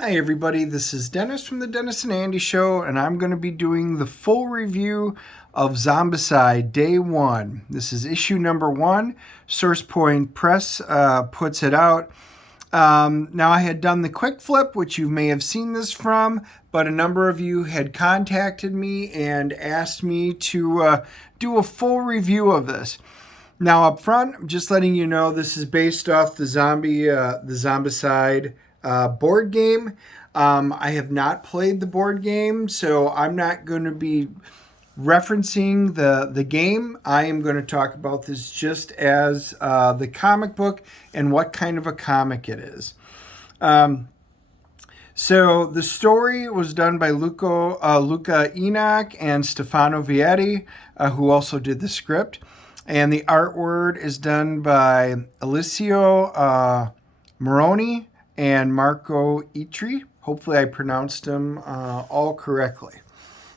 Hi everybody, this is Dennis from the Dennis and Andy Show, and I'm going to be doing the full review of Zombicide Day 1. This is issue number 1. Source Point Press puts it out. Now I had done the quick flip, which you may have seen this from, but a number of you had contacted me and asked me to do a full review of this. Now up front, I'm just letting you know this is based off the Zombicide board game. I have not played the board game, so I'm not going to be referencing the game. I am going to talk about this just as the comic book and what kind of a comic it is. So the story was done by Luca, Enoch, and Stefano Vietti, who also did the script. And the artwork is done by Alessio, Moroni, and Marco Itri. Hopefully I pronounced them all correctly.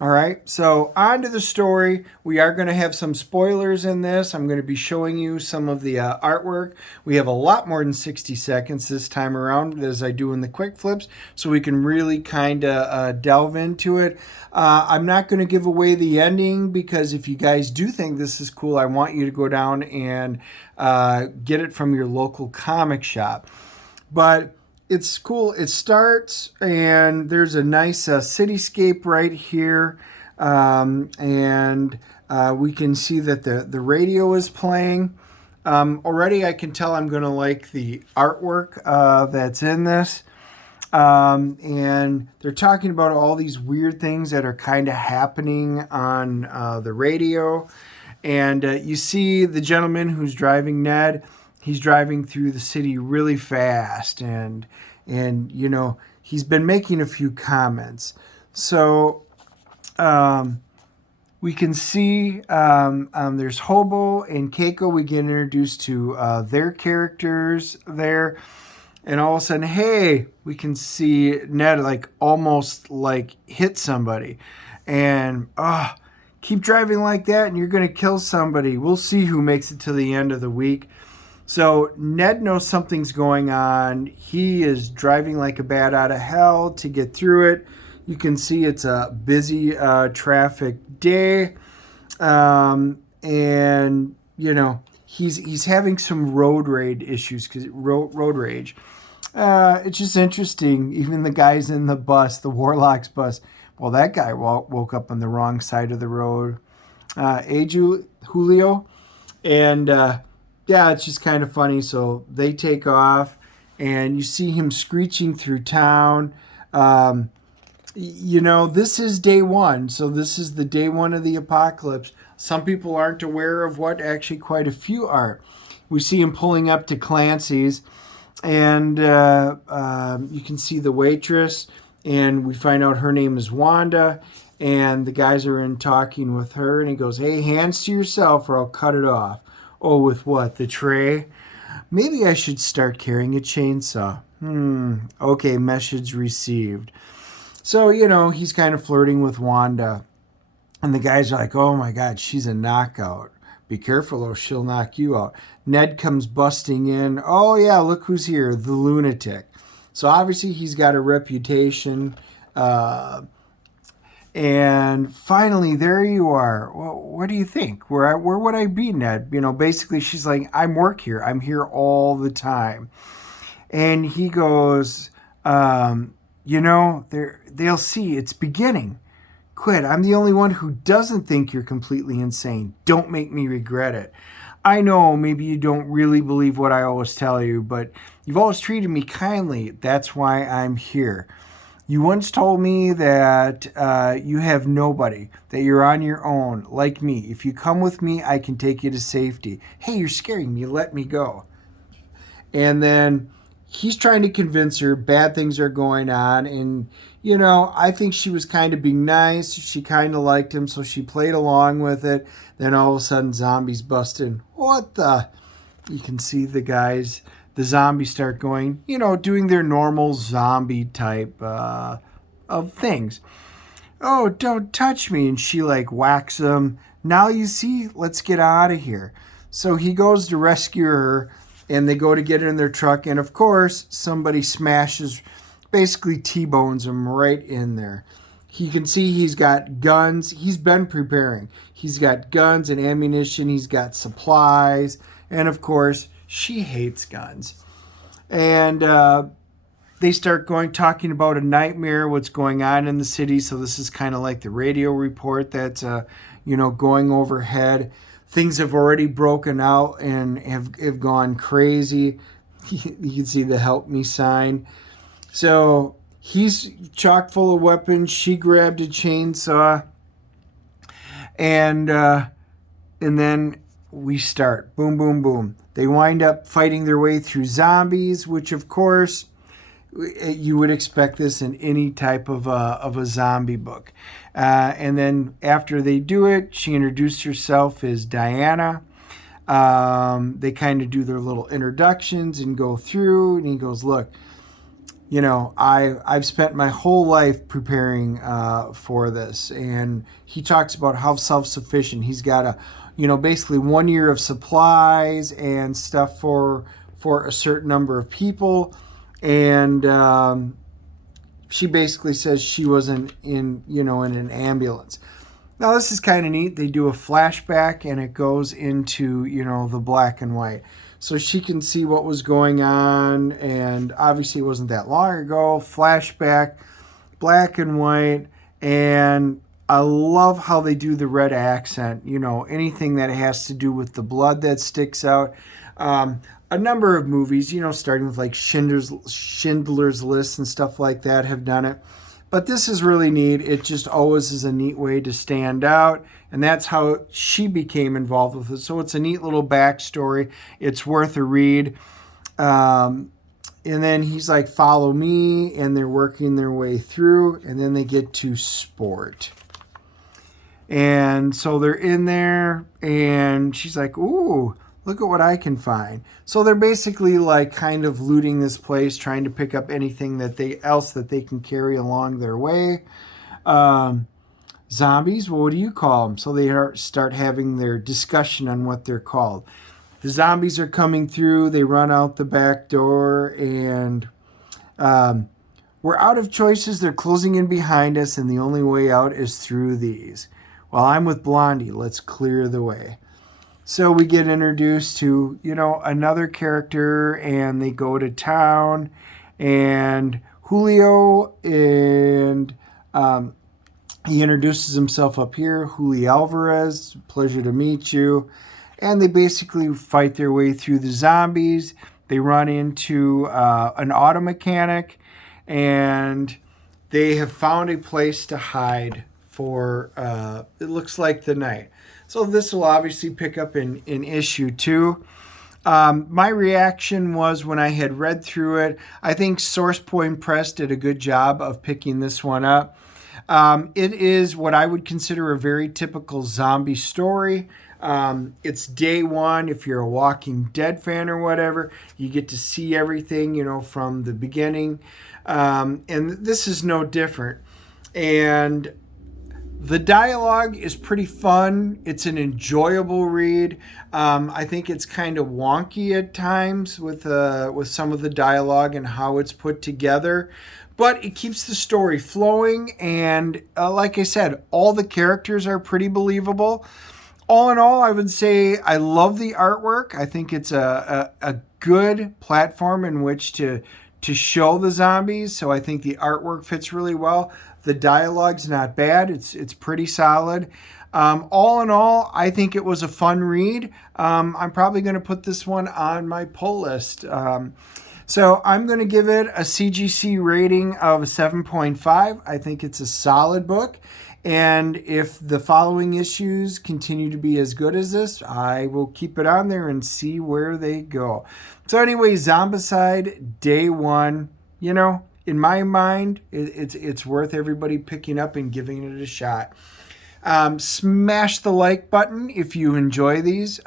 All right, so on to the story. We are going to have some spoilers in this. I'm going to be showing you some of the artwork. We have a lot more than 60 seconds this time around, as I do in the quick flips, so we can really kind of delve into it. I'm not going to give away the ending, because if you guys do think this is cool, I want you to go down and get it from your local comic shop. But it's cool. It starts, and there's a nice cityscape right here, and we can see that the radio is playing. Already I can tell I'm going to like the artwork that's in this. And they're talking about all these weird things that are kind of happening on the radio. And you see the gentleman who's driving, Ned. He's driving through the city really fast, and you know, he's been making a few comments. So we can see there's Hobo and Keiko. We get introduced to their characters there, and all of a sudden, hey, we can see Ned like almost like hit somebody, and keep driving like that, and you're gonna kill somebody. We'll see who makes it to the end of the week. So Ned knows something's going on. He is driving like a bat out of hell to get through it. You can see it's a busy traffic day. And, you know, he's having some road rage issues, because road rage. It's just interesting. Even the guys in the bus, the Warlock's bus, well, that guy woke up on the wrong side of the road. Julio. And yeah, it's just kind of funny. So they take off, and you see him screeching through town. You know, this is day 1. So this is the day 1 of the apocalypse. Some people aren't aware of what actually quite a few are. We see him pulling up to Clancy's, and you can see the waitress, and we find out her name is Wanda, and the guys are in talking with her, and he goes, hey, hands to yourself or I'll cut it off. Oh, with what? The tray? Maybe I should start carrying a chainsaw. Okay, message received. So, you know, he's kind of flirting with Wanda. And the guys are like, oh my God, she's a knockout. Be careful or she'll knock you out. Ned comes busting in. Oh yeah, look who's here, the lunatic. So obviously he's got a reputation. And finally, there you are. Well, what do you think? Where would I be, Ned? You know, basically, she's like, I'm here all the time. And he goes, you know, they'll see. It's beginning. Quit. I'm the only one who doesn't think you're completely insane. Don't make me regret it. I know maybe you don't really believe what I always tell you, but you've always treated me kindly. That's why I'm here. You once told me that you have nobody, that you're on your own, like me. If you come with me, I can take you to safety. Hey, you're scaring me. Let me go. And then he's trying to convince her bad things are going on. And, you know, I think she was kind of being nice. She kind of liked him, so she played along with it. Then all of a sudden, zombies bust in. What the? You can see the zombies start going, you know, doing their normal zombie type of things. Oh, don't touch me. And she like whacks him. Now you see, let's get out of here. So he goes to rescue her, and they go to get in their truck. And of course, somebody smashes basically T-bones him right in there. You can see he's got guns. He's been preparing. He's got guns and ammunition. He's got supplies. And of course, she hates guns. And they start talking about a nightmare, what's going on in the city. So this is kind of like the radio report that's, going overhead. Things have already broken out and have gone crazy. You can see the help me sign. So he's chock full of weapons. She grabbed a chainsaw. And then we start. Boom, boom, boom. They wind up fighting their way through zombies, which of course you would expect this in any type of a zombie book. And then after they do it, she introduced herself as Diana. They kind of do their little introductions and go through. And he goes, look, I've spent my whole life preparing for this. And he talks about how self-sufficient. He's got basically 1 year of supplies and stuff for a certain number of people. And she basically says she wasn't in an ambulance. Now, this is kind of neat. They do a flashback, and it goes into, the black and white. So she can see what was going on, and obviously it wasn't that long ago. Flashback, black and white, and I love how they do the red accent. Anything that has to do with the blood that sticks out. A number of movies, starting with like Schindler's List and stuff like that have done it. But this is really neat. It just always is a neat way to stand out. And that's how she became involved with it. So it's a neat little backstory. It's worth a read. And then he's like, follow me. And they're working their way through. And then they get to sport. And so they're in there. And she's like, ooh, look at what I can find. So they're basically like kind of looting this place, trying to pick up anything that they can carry along their way. Zombies, well, what do you call them? So they start having their discussion on what they're called. The zombies are coming through. They run out the back door, and we're out of choices. They're closing in behind us, and the only way out is through these. Well, I'm with Blondie. Let's clear the way. So we get introduced to, another character, and they go to town, and Julio, and he introduces himself up here, Julio Alvarez, pleasure to meet you. And they basically fight their way through the zombies. They run into an auto mechanic, and they have found a place to hide for, it looks like, the night. So this will obviously pick up in issue 2. My reaction was when I had read through it, I think Source Point Press did a good job of picking this one up. It is what I would consider a very typical zombie story. It's day one. If you're a Walking Dead fan or whatever, you get to see everything, from the beginning. And this is no different. And the dialogue is pretty fun. It's an enjoyable read. I think it's kind of wonky at times with some of the dialogue and how it's put together. But it keeps the story flowing. And like I said, all the characters are pretty believable. All in all, I would say I love the artwork. I think it's a good platform in which to show the zombies. So I think the artwork fits really well. The dialogue's not bad. It's pretty solid. All in all, I think it was a fun read. I'm probably going to put this one on my pull list. So I'm going to give it a CGC rating of a 7.5. I think it's a solid book. And if the following issues continue to be as good as this, I will keep it on there and see where they go. So anyway, Zombicide, day one, in my mind, it's worth everybody picking up and giving it a shot. Smash the like button if you enjoy these.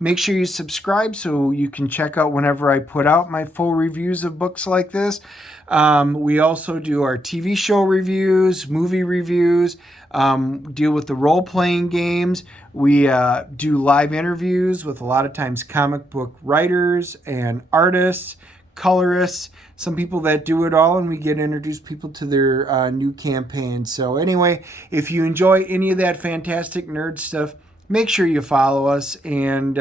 Make sure you subscribe so you can check out whenever I put out my full reviews of books like this. We also do our TV show reviews, movie reviews, deal with the role-playing games. We do live interviews with a lot of times comic book writers and artists, colorists, some people that do it all, and we get to introduce people to their new campaign. So anyway, if you enjoy any of that fantastic nerd stuff, make sure you follow us. And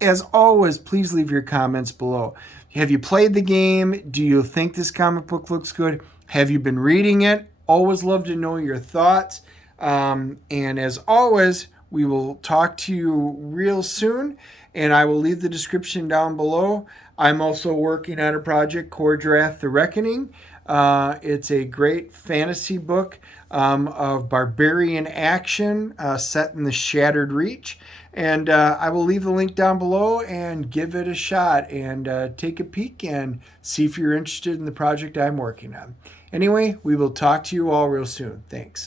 as always, please leave your comments below. Have you played the game? Do you think this comic book looks good? Have you been reading it? Always love to know your thoughts. And as always, we will talk to you real soon, and I will leave the description down below. I'm also working on a project, Kor-Drath, The Reckoning. It's a great fantasy book of barbarian action set in the Shattered Reach. And I will leave the link down below, and give it a shot and take a peek and see if you're interested in the project I'm working on. Anyway, we will talk to you all real soon. Thanks.